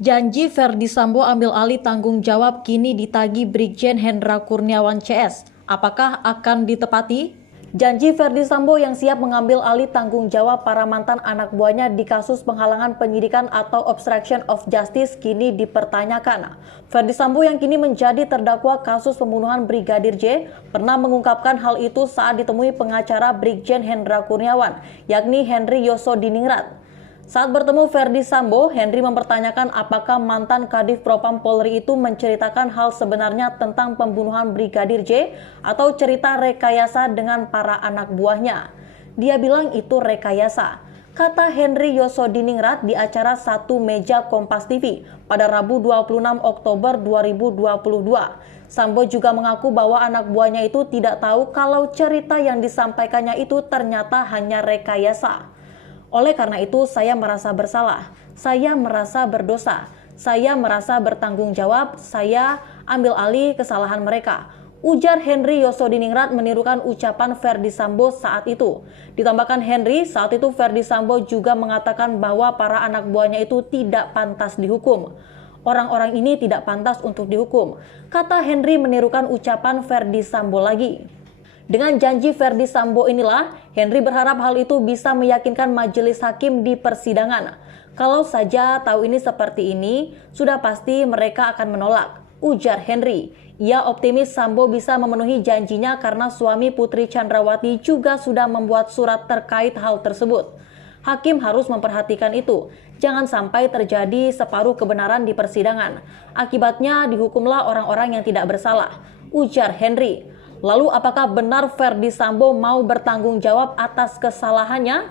Janji Verdi Sambo ambil alih tanggung jawab kini ditagih Brigjen Hendra Kurniawan CS. Apakah akan ditepati? Janji Verdi Sambo yang siap mengambil alih tanggung jawab para mantan anak buahnya di kasus penghalangan penyidikan atau obstruction of justice kini dipertanyakan. Verdi Sambo yang kini menjadi terdakwa kasus pembunuhan Brigadir J pernah mengungkapkan hal itu saat ditemui pengacara Brigjen Hendra Kurniawan, yakni Henry Yosodiningrat. Saat bertemu Verdi Sambo, Henry mempertanyakan apakah mantan Kadif Propam Polri itu menceritakan hal sebenarnya tentang pembunuhan Brigadir J atau cerita rekayasa dengan para anak buahnya. Dia bilang itu rekayasa, kata Henry Yosodiningrat di acara Satu Meja Kompas TV pada Rabu 26 Oktober 2022. Sambo juga mengaku bahwa anak buahnya itu tidak tahu kalau cerita yang disampaikannya itu ternyata hanya rekayasa. Oleh karena itu, saya merasa bersalah, saya merasa berdosa, saya merasa bertanggung jawab, saya ambil alih kesalahan mereka. Ujar Henry Yosodiningrat menirukan ucapan Verdi Sambo saat itu. Ditambahkan Henry, saat itu Verdi Sambo juga mengatakan bahwa para anak buahnya itu tidak pantas dihukum. Orang-orang ini tidak pantas untuk dihukum, kata Henry menirukan ucapan Verdi Sambo lagi. Dengan janji Verdi Sambo inilah, Henry berharap hal itu bisa meyakinkan majelis hakim di persidangan. Kalau saja tahu ini seperti ini, sudah pasti mereka akan menolak, ujar Henry. Ia optimis Sambo bisa memenuhi janjinya karena suami Putri Chandrawati juga sudah membuat surat terkait hal tersebut. Hakim harus memperhatikan itu. Jangan sampai terjadi separuh kebenaran di persidangan. Akibatnya dihukumlah orang-orang yang tidak bersalah, ujar Henry. Lalu apakah benar Verdi Sambo mau bertanggung jawab atas kesalahannya?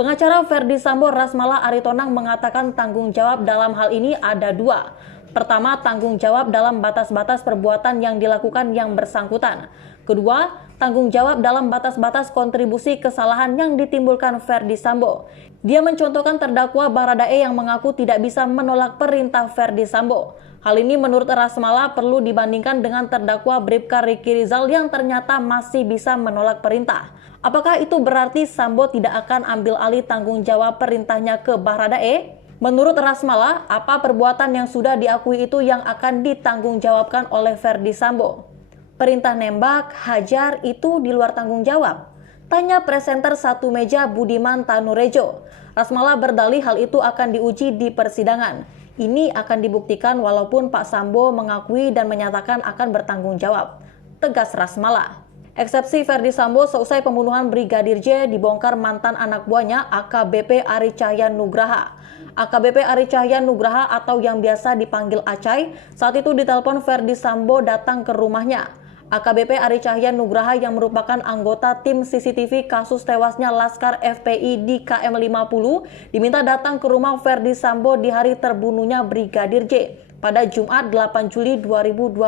Pengacara Verdi Sambo Rasmala Aritonang mengatakan tanggung jawab dalam hal ini ada dua. Pertama, tanggung jawab dalam batas-batas perbuatan yang dilakukan yang bersangkutan. Kedua, tanggung jawab dalam batas-batas kontribusi kesalahan yang ditimbulkan Verdi Sambo. Dia mencontohkan terdakwa Baradae yang mengaku tidak bisa menolak perintah Verdi Sambo. Hal ini menurut Rasmala perlu dibandingkan dengan terdakwa Bribka Riki Rizal yang ternyata masih bisa menolak perintah. Apakah itu berarti Sambo tidak akan ambil alih tanggung jawab perintahnya ke Baradae? Menurut Rasmala, apa perbuatan yang sudah diakui itu yang akan ditanggungjawabkan oleh Verdi Sambo? Perintah nembak, hajar itu di luar tanggung jawab? Tanya presenter Satu Meja Budiman Tanurejo. Rasmala berdalih hal itu akan diuji di persidangan. Ini akan dibuktikan walaupun Pak Sambo mengakui dan menyatakan akan bertanggung jawab, tegas Rasmala. Eksepsi Verdi Sambo seusai pembunuhan Brigadir J dibongkar mantan anak buahnya AKBP Ari Cahyan Nugraha. AKBP Ari Cahyan Nugraha atau yang biasa dipanggil Acai, saat itu ditelepon Verdi Sambo datang ke rumahnya. AKBP Ari Cahyan Nugraha yang merupakan anggota tim CCTV kasus tewasnya Laskar FPI di KM 50 diminta datang ke rumah Verdi Sambo di hari terbunuhnya Brigadir J pada Jumat 8 Juli 2022.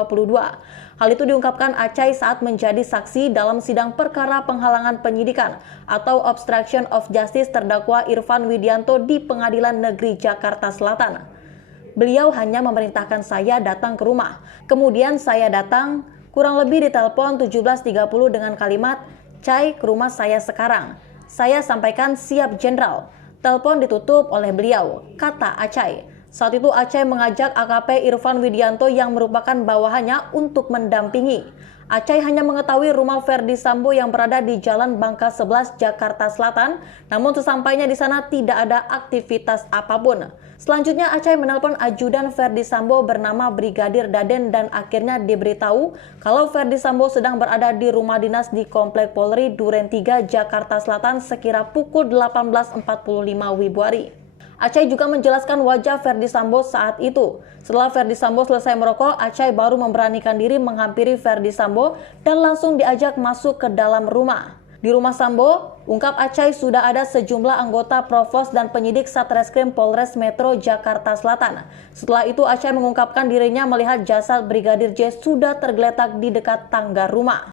Hal itu diungkapkan Acai saat menjadi saksi dalam sidang perkara penghalangan penyidikan atau obstruction of justice terdakwa Irfan Widianto di Pengadilan Negeri Jakarta Selatan. Beliau hanya memerintahkan saya datang ke rumah. Kemudian saya datang, kurang lebih ditelepon 17.30 dengan kalimat, "Cai, ke rumah saya sekarang." Saya sampaikan siap jenderal. Telepon ditutup oleh beliau, kata Acai. Saat itu Acai mengajak AKP Irfan Widianto yang merupakan bawahannya untuk mendampingi. Acai hanya mengetahui rumah Verdi Sambo yang berada di Jalan Bangka 11, Jakarta Selatan, namun sesampainya di sana tidak ada aktivitas apapun. Selanjutnya Acai menelpon ajudan Verdi Sambo bernama Brigadir Daden dan akhirnya diberitahu kalau Verdi Sambo sedang berada di rumah dinas di Komplek Polri Duren 3, Jakarta Selatan sekira pukul 18.45 WIB hari. Acai juga menjelaskan wajah Verdi Sambo saat itu. Setelah Verdi Sambo selesai merokok, Acai baru memberanikan diri menghampiri Verdi Sambo dan langsung diajak masuk ke dalam rumah. Di rumah Sambo, ungkap Acai sudah ada sejumlah anggota Provos dan penyidik Satreskrim Polres Metro Jakarta Selatan. Setelah itu Acai mengungkapkan dirinya melihat jasad Brigadir J sudah tergeletak di dekat tangga rumah.